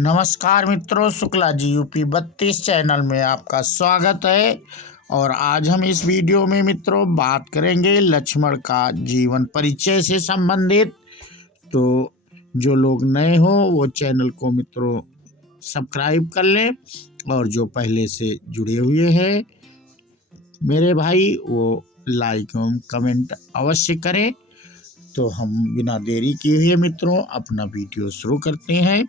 नमस्कार मित्रों, Shukla ji UP 32 channel में आपका स्वागत है। और आज हम इस वीडियो में मित्रों बात करेंगे लक्ष्मण का जीवन परिचय से संबंधित। तो जो लोग नए हो वो चैनल को मित्रों सब्सक्राइब कर लें, और जो पहले से जुड़े हुए हैं मेरे भाई वो लाइक एवं कमेंट अवश्य करें। तो हम बिना देरी किए हुए मित्रों अपना वीडियो शुरू करते हैं।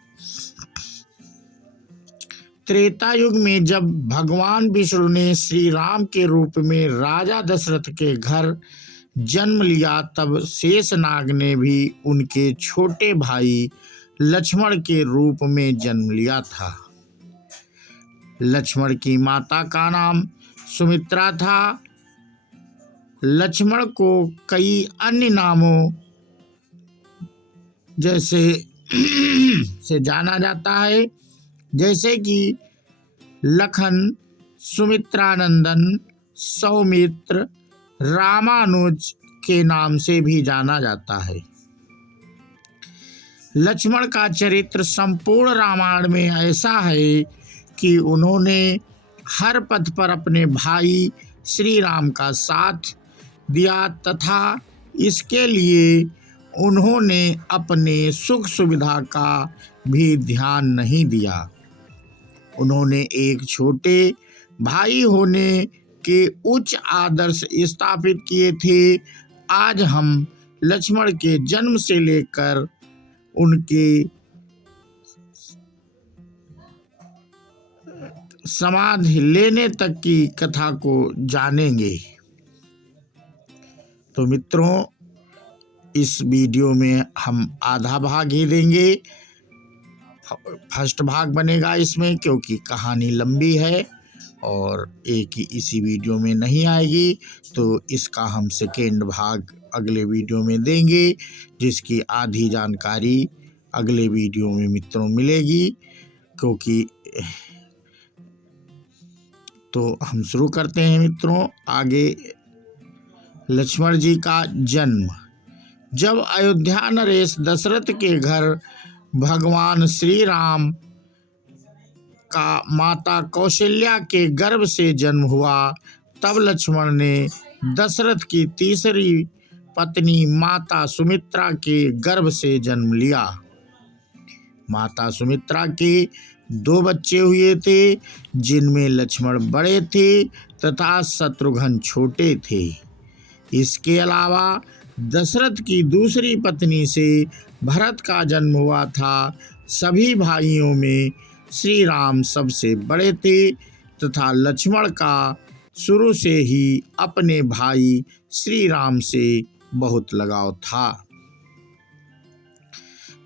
त्रेता युग में जब भगवान विष्णु ने श्री राम के रूप में राजा दशरथ के घर जन्म लिया, तब शेषनाग ने भी उनके छोटे भाई लक्ष्मण के रूप में जन्म लिया था। लक्ष्मण की माता का नाम सुमित्रा था। लक्ष्मण को कई अन्य नामों जैसे से जाना जाता है, जैसे कि लखन, सुमित्रानंदन, सौमित्र, रामानुज के नाम से भी जाना जाता है। लक्ष्मण का चरित्र संपूर्ण रामायण में ऐसा है कि उन्होंने हर पथ पर अपने भाई श्री राम का साथ दिया, तथा इसके लिए उन्होंने अपने सुख सुविधा का भी ध्यान नहीं दिया। उन्होंने एक छोटे भाई होने के उच्च आदर्श स्थापित किए थे। आज हम लक्ष्मण के जन्म से लेकर उनके समाधि लेने तक की कथा को जानेंगे। तो मित्रों, इस वीडियो में हम आधा भाग ही देंगे। फर्स्ट भाग बनेगा इसमें, क्योंकि कहानी लंबी है और एक ही इसी वीडियो में नहीं आएगी। तो इसका हम सेकेंड भाग अगले वीडियो में देंगे, जिसकी आधी जानकारी अगले वीडियो में मित्रों मिलेगी। क्योंकि तो हम शुरू करते हैं मित्रों आगे। लक्ष्मण जी का जन्म। जब अयोध्या नरेश दशरथ के घर भगवान श्री राम का माता कौशल्या के गर्भ से जन्म हुआ, तब लक्ष्मण ने दशरथ की तीसरी पत्नी माता सुमित्रा के गर्भ से जन्म लिया। माता सुमित्रा के 2 बच्चे हुए थे, जिनमें लक्ष्मण बड़े थे तथा शत्रुघ्न छोटे थे। इसके अलावा दशरथ की दूसरी पत्नी से भरत का जन्म हुआ था। सभी भाइयों में श्री राम सबसे बड़े थे, तथा लक्ष्मण का शुरू से ही अपने भाई श्री राम से बहुत लगाव था।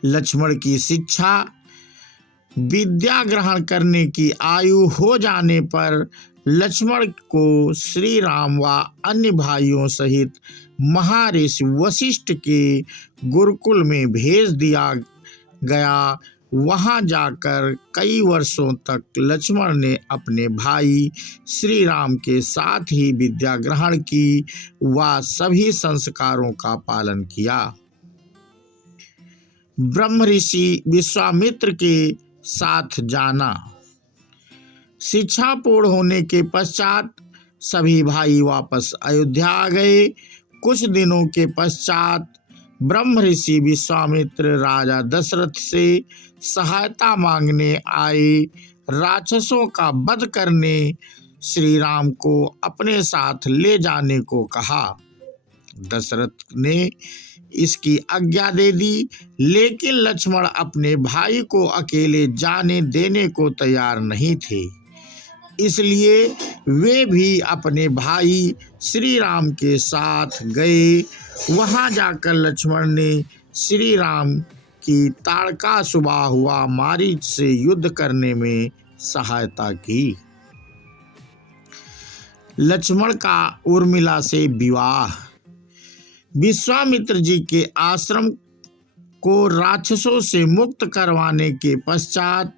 लक्ष्मण की शिक्षा। विद्या ग्रहण करने की आयु हो जाने पर लक्ष्मण को श्री राम व अन्य भाइयों सहित महर्षि वशिष्ठ के गुरुकुल में भेज दिया गया। वहां जाकर कई वर्षों तक लक्ष्मण ने अपने भाई श्री राम के साथ ही विद्या ग्रहण की व सभी संस्कारों का पालन किया। ब्रह्म ऋषि विश्वामित्र के साथ जाना। शिक्षा पूर्ण होने के पश्चात सभी भाई वापस अयोध्या आ गए। कुछ दिनों के पश्चात ब्रह्म ऋषि विश्वामित्र राजा दशरथ से सहायता मांगने आए। राक्षसों का वध करने श्री राम को अपने साथ ले जाने को कहा। दशरथ ने इसकी आज्ञा दे दी, लेकिन लक्ष्मण अपने भाई को अकेले जाने देने को तैयार नहीं थे। इसलिए वे भी अपने भाई श्री राम के साथ गए। वहां जाकर लक्ष्मण ने श्री राम की ताड़कासुबा हुआ मारीच से युद्ध करने में सहायता की। लक्ष्मण का उर्मिला से विवाह। विश्वामित्र जी के आश्रम को राक्षसों से मुक्त करवाने के पश्चात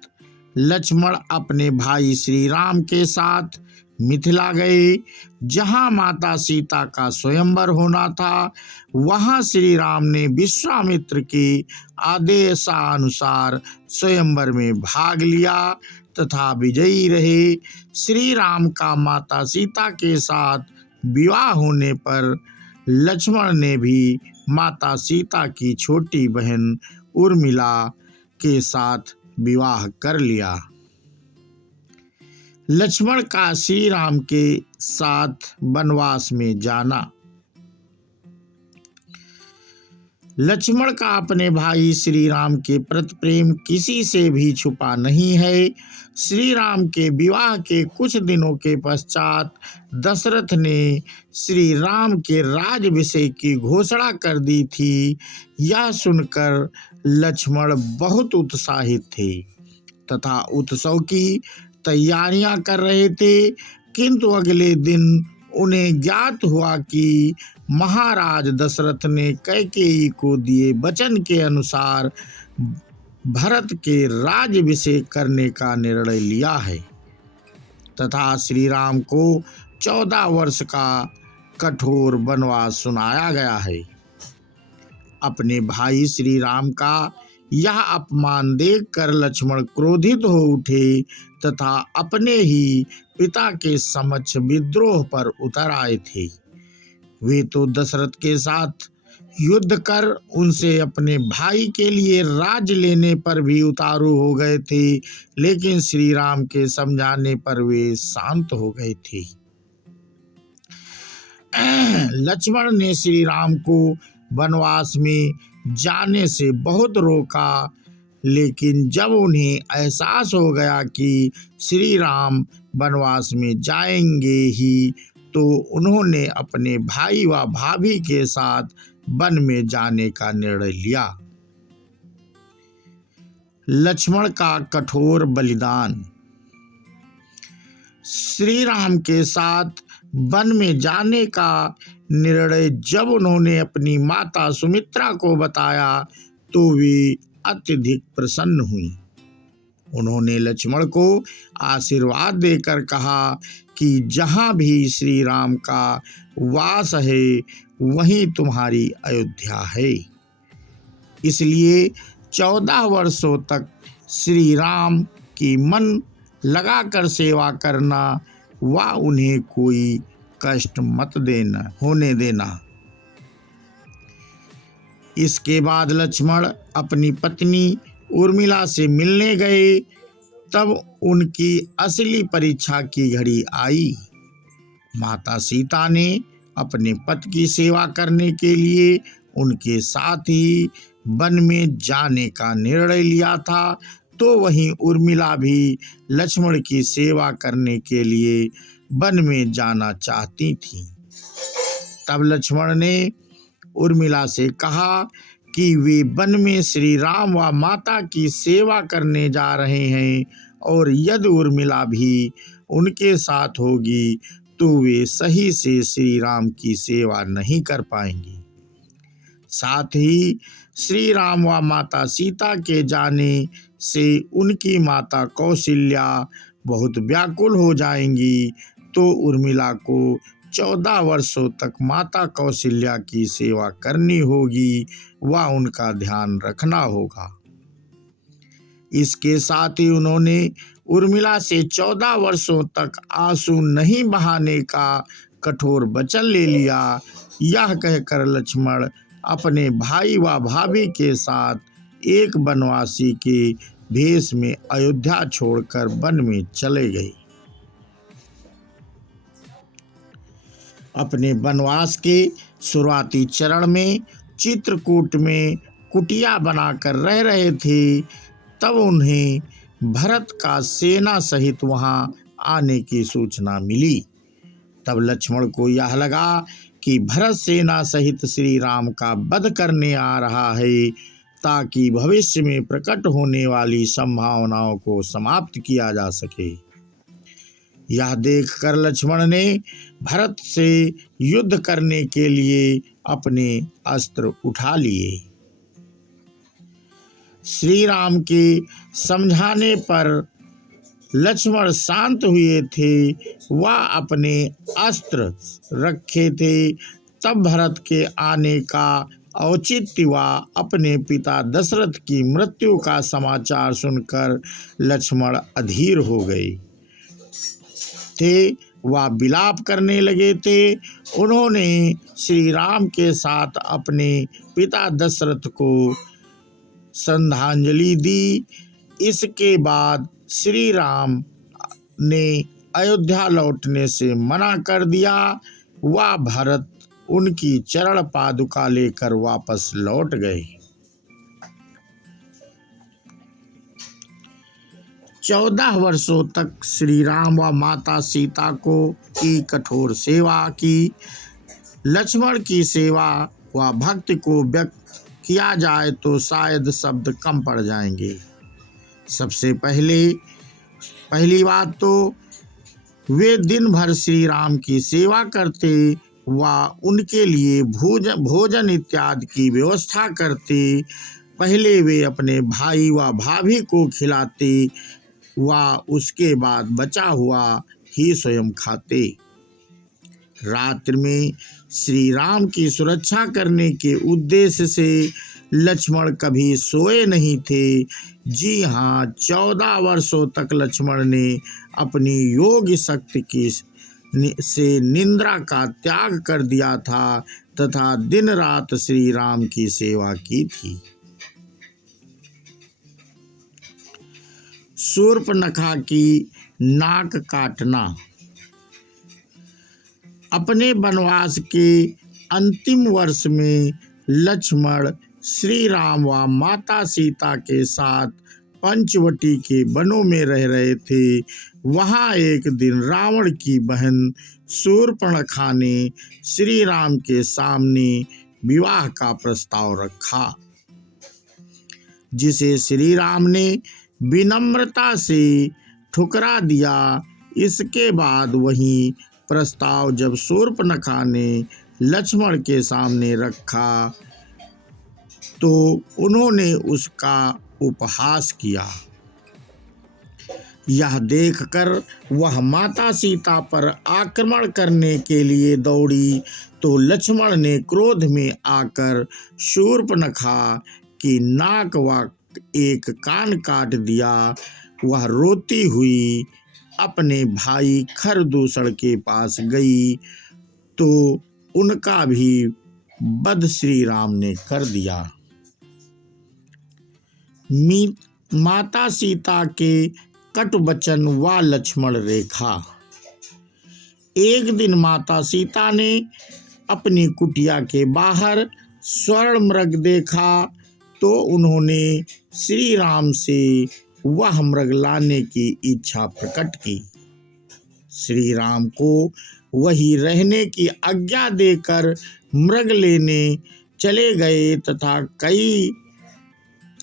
लक्ष्मण अपने भाई श्री राम के साथ मिथिला गए, जहां माता सीता का स्वयंवर होना था। वहां श्री राम ने विश्वामित्र के आदेशानुसार स्वयंवर में भाग लिया तथा विजयी रहे। श्री राम का माता सीता के साथ विवाह होने पर लक्ष्मण ने भी माता सीता की छोटी बहन उर्मिला के साथ विवाह कर लिया। लक्ष्मण का श्री राम के साथ वनवास में जाना। लक्ष्मण का अपने भाई श्री राम के प्रति प्रेम किसी से भी छुपा नहीं है। श्री राम के विवाह के कुछ दिनों के पश्चात दशरथ ने श्री राम के राज्याभिषेक की घोषणा कर दी थी। यह सुनकर लक्ष्मण बहुत उत्साहित थे तथा उत्सव की तैयारियां कर रहे थे, किंतु अगले दिन उन्हें ज्ञात हुआ कि महाराज दशरथ ने कैकेयी को दिए वचन के अनुसार भरत के राज्याभिषेक करने का निर्णय लिया है तथा श्री राम को 14 वर्ष का कठोर वनवास सुनाया गया है। अपने भाई श्री राम का यह अपमान देखकर लक्ष्मण क्रोधित हो उठे तथा अपने ही पिता के समक्ष विद्रोह पर उतर आए थे। वे तो दशरथ के साथ युद्ध कर उनसे अपने भाई के लिए राज्य लेने पर भी उतारू हो गए थे, लेकिन श्री राम के समझाने पर वे शांत हो गए थे। लक्ष्मण ने श्री राम को वनवास में जाने से बहुत रोका, लेकिन जब उन्हें एहसास हो गया कि श्री राम वनवास में जाएंगे ही, तो उन्होंने अपने भाई व भाभी के साथ वन में जाने का निर्णय लिया। लक्ष्मण का कठोर बलिदान। श्री राम के साथ वन में जाने का निर्णय जब उन्होंने अपनी माता सुमित्रा को बताया तो वे अत्यधिक प्रसन्न हुई। उन्होंने लक्ष्मण को आशीर्वाद देकर कहा कि जहाँ भी श्री राम का वास है वहीं तुम्हारी अयोध्या है, इसलिए 14 वर्षों तक श्री राम की मन लगाकर सेवा करना व उन्हें कोई कष्ट मत होने देना। इसके बाद लक्ष्मण अपनी पत्नी उर्मिला से मिलने गए। तब उनकी असली परीक्षा की घड़ी आई। माता सीता ने अपने पति की सेवा करने के लिए उनके साथ ही वन में जाने का निर्णय लिया था, तो वहीं उर्मिला भी लक्ष्मण की सेवा करने के लिए वन में जाना चाहती थी। तब लक्ष्मण ने उर्मिला से कहा कि वे वन में श्री राम व माता की सेवा करने जा रहे हैं और यदि उर्मिला भी उनके साथ होगी तो वे सही से श्री राम की सेवा नहीं कर पाएंगी। साथ ही श्री राम व माता सीता के जाने से उनकी माता कौशल्या बहुत व्याकुल हो जाएंगी, तो उर्मिला को 14 वर्षों तक माता कौशल्या की सेवा करनी होगी व उनका ध्यान रखना होगा। इसके साथ ही उन्होंने उर्मिला से 14 वर्षों तक आंसू नहीं बहाने का कठोर वचन ले लिया। यह कहकर लक्ष्मण अपने भाई व भाभी के साथ एक वनवासी के भेष में अयोध्या छोड़कर वन में चले गए। अपने वनवास के शुरुआती चरण में चित्रकूट में कुटिया बनाकर रह रहे थे। तब उन्हें भरत का सेना सहित वहां आने की सूचना मिली। तब लक्ष्मण को यह लगा कि भरत सेना सहित श्री राम का वध करने आ रहा है, ताकि भविष्य में प्रकट होने वाली संभावनाओं को समाप्त किया जा सके। यह देखकर लक्ष्मण ने भरत से युद्ध करने के लिए अपने अस्त्र उठा लिए। श्री राम के समझाने पर लक्ष्मण शांत हुए थे, वह अपने अस्त्र रखे थे। तब भरत के आने का औचित्य व अपने पिता दशरथ की मृत्यु का समाचार सुनकर लक्ष्मण अधीर हो गए थे। वह विलाप करने लगे थे। उन्होंने श्री राम के साथ अपने पिता दशरथ को श्रद्धांजलि दी। इसके बाद श्री राम ने अयोध्या लौटने से मना कर दिया। वह भरत उनकी चरण पादुका लेकर वापस लौट गए। 14 वर्षों तक श्री राम व माता सीता की कठोर सेवा की। लक्ष्मण की सेवा व भक्ति को व्यक्त किया जाए तो शायद शब्द कम पड़ जाएंगे। सबसे पहली बात तो वे दिन भर श्री राम की सेवा करते व उनके लिए भोजन इत्यादि की व्यवस्था करते। पहले वे अपने भाई व भाभी को खिलाते व उसके बाद बचा हुआ ही स्वयं खाते। रात्रि में श्री राम की सुरक्षा करने के उद्देश्य से लक्ष्मण कभी सोए नहीं थे। जी हाँ, 14 वर्षों तक लक्ष्मण ने अपनी योग शक्ति से निद्रा का त्याग कर दिया था तथा दिन रात श्री राम की सेवा की थी। शूर्पणखा की नाक काटना। अपने वनवास के अंतिम वर्ष में लक्ष्मण श्री राम व माता सीता के साथ पंचवटी के वनों में रह रहे थे। वहाँ एक दिन रावण की बहन शूर्पणखा ने श्री राम के सामने विवाह का प्रस्ताव रखा, जिसे श्री राम ने विनम्रता से ठुकरा दिया। इसके बाद वही प्रस्ताव जब शूर्पणखा ने लक्ष्मण के सामने रखा तो उन्होंने उसका उपहास किया। यह देखकर वह माता सीता पर आक्रमण करने के लिए दौड़ी तो लक्ष्मण ने क्रोध में आकर शूर्पणखा की नाक व एक कान काट दिया। वह रोती हुई अपने भाई खरदूषण के पास गई तो उनका भी वध श्री राम ने कर दिया। माता सीता के कटु वचन व लक्ष्मण रेखा। एक दिन माता सीता ने अपनी कुटिया के बाहर स्वर्ण मृग देखा तो उन्होंने श्री राम से वह मृग लाने की इच्छा प्रकट की। श्री राम को वही रहने की आज्ञा देकर मृग लेने चले गए तथा कई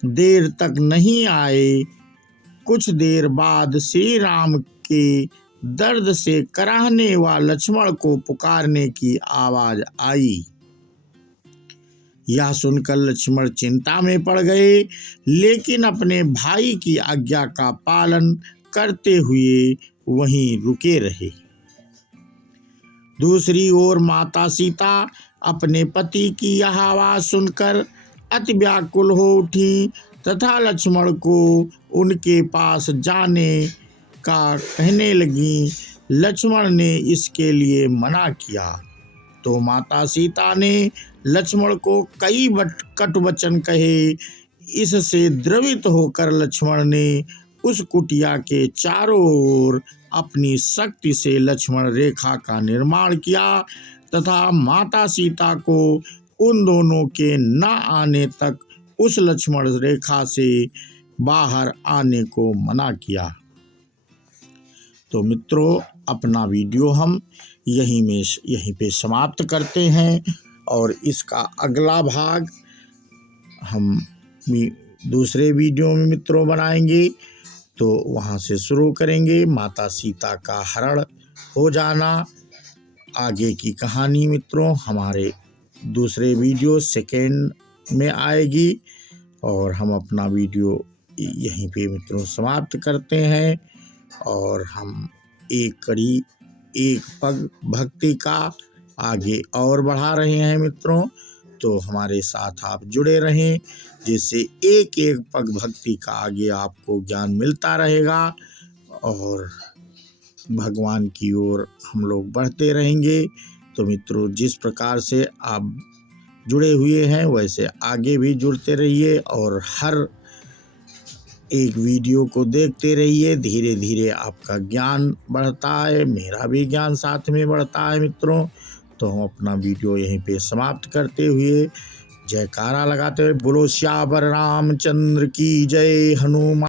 देर तक नहीं आए। कुछ देर बाद श्री राम के दर्द से कराहने व लक्ष्मण को पुकारने की आवाज आई। यह सुनकर लक्ष्मण चिंता में पड़ गए, लेकिन अपने भाई की आज्ञा का पालन करते हुए वहीं रुके रहे। दूसरी ओर माता सीता अपने पति की यह आवाज सुनकर अति व्याकुल हो उठी तथा लक्ष्मण को उनके पास जाने का कहने लगी। लक्ष्मण ने इसके लिए मना किया तो माता सीता ने लक्ष्मण को कई कटु वचन कहे। इससे द्रवित होकर लक्ष्मण ने उस कुटिया के चारों ओर अपनी शक्ति से लक्ष्मण रेखा का निर्माण किया तथा माता सीता को उन दोनों के न आने तक उस लक्ष्मण रेखा से बाहर आने को मना किया। तो मित्रों, अपना वीडियो हम यहीं पे समाप्त करते हैं और इसका अगला भाग हम दूसरे वीडियो में मित्रों बनाएंगे। तो वहाँ से शुरू करेंगे माता सीता का हरण हो जाना। आगे की कहानी मित्रों हमारे दूसरे वीडियो सेकेंड में आएगी और हम अपना वीडियो यहीं पे मित्रों समाप्त करते हैं। और हम एक कड़ी एक पग भक्ति का आगे और बढ़ा रहे हैं मित्रों। तो हमारे साथ आप जुड़े रहें, जिससे एक एक पग भक्ति का आगे आपको ज्ञान मिलता रहेगा और भगवान की ओर हम लोग बढ़ते रहेंगे। तो मित्रों, जिस प्रकार से आप जुड़े हुए हैं वैसे आगे भी जुड़ते रहिए और हर एक वीडियो को देखते रहिए। धीरे धीरे आपका ज्ञान बढ़ता है, मेरा भी ज्ञान साथ में बढ़ता है मित्रों। तो हम अपना वीडियो यहीं पे समाप्त करते हुए जयकारा लगाते हुए बोलो श्यावर रामचंद्र की जय। हनुमान